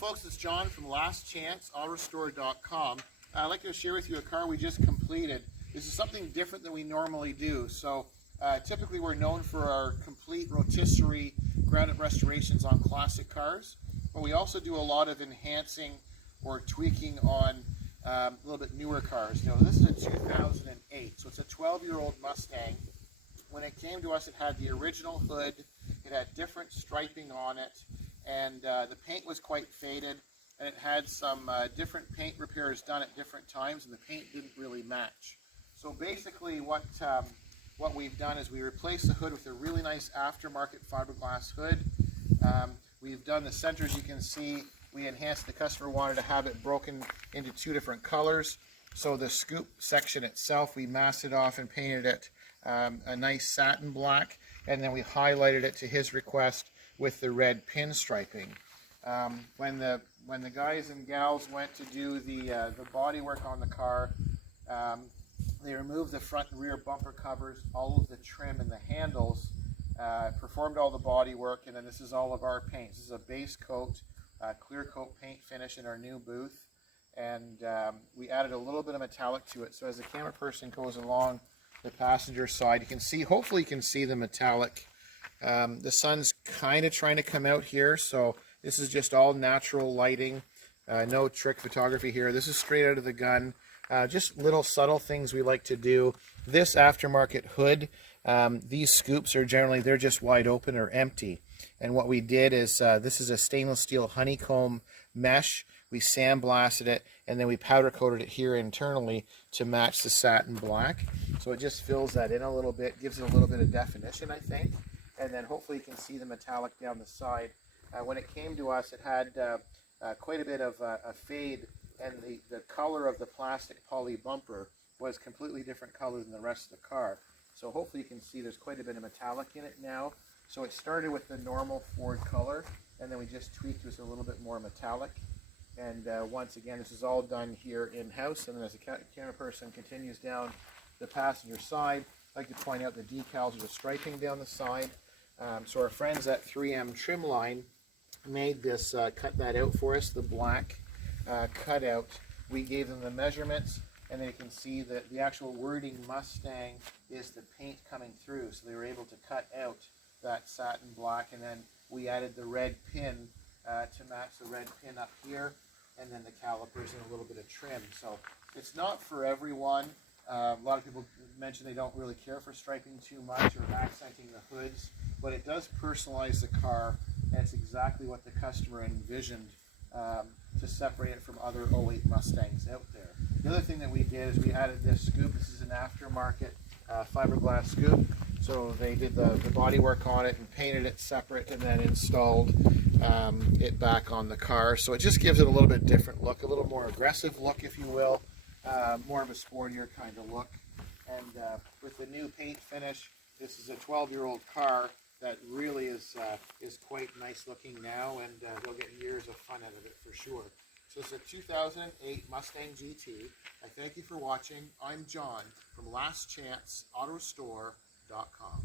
folks, it's John from lastchanceautorestore.com. I'd like to share with you a car we just completed. This is something different than we normally do. So typically we're known for our complete rotisserie ground-up restorations on classic cars, but we also do a lot of enhancing or tweaking on a little bit newer cars. Now, this is a 2008, so it's a 12-year-old Mustang. When it came to us, it had the original hood, it had different striping on it, and the paint was quite faded, and it had some different paint repairs done at different times, and the paint didn't really match. So basically what we've done is we replaced the hood with a really nice aftermarket fiberglass hood. We've done the center, as you can see. We enhanced. The customer wanted to have it broken into two different colors. So the scoop section itself, we masked it off and painted it a nice satin black, and then we highlighted it to his request with the red pin striping. When the guys and gals went to do the body work on the car, they removed the front and rear bumper covers, all of the trim and the handles, performed all the body work, and then this is all of our paint. This is a base coat, clear coat paint finish in our new booth, and we added a little bit of metallic to it. So as the camera person goes along the passenger side, you can see, hopefully you can see the metallic. The sun's kind of trying to come out here, so this is just all natural lighting, no trick photography here. This is straight out of the gun. Just little subtle things we like to do. This aftermarket hood, these scoops are generally, they're just wide open or empty. And what we did is, this is a stainless steel honeycomb mesh. We sandblasted it, and then we powder coated it here internally to match the satin black. So it just fills that in a little bit, gives it a little bit of definition, I think. And then hopefully you can see the metallic down the side. When it came to us, it had quite a bit of a fade, and the color of the plastic poly bumper was completely different color than the rest of the car. So hopefully you can see there's quite a bit of metallic in it now. So it started with the normal Ford color, and then we just tweaked with a little bit more metallic. And once again, this is all done here in-house. And then as the camera person continues down the passenger side, I'd like to point out the decals or the striping down the side. So our friends at 3M Trimline made this, cut that out for us, the black cutout. We gave them the measurements, and then you can see that the actual wording Mustang is the paint coming through. So they were able to cut out that satin black, and then we added the red pin to match the red pin up here, and then the calipers and a little bit of trim. So it's not for everyone. A lot of people mention they don't really care for striping too much or accenting the hoods, but it does personalize the car, and it's exactly what the customer envisioned to separate it from other 08 Mustangs out there. The other thing that we did is we added this scoop. This is an aftermarket fiberglass scoop. So they did the body work on it and painted it separate, and then installed it back on the car. So it just gives it a little bit different look, a little more aggressive look, if you will, more of a sportier kind of look. And with the new paint finish, this is a 12-year-old car that really is quite nice looking now, and they'll get years of fun out of it for sure. So it's a 2008 Mustang GT. I thank you for watching. I'm John from lastchanceautorestore.com.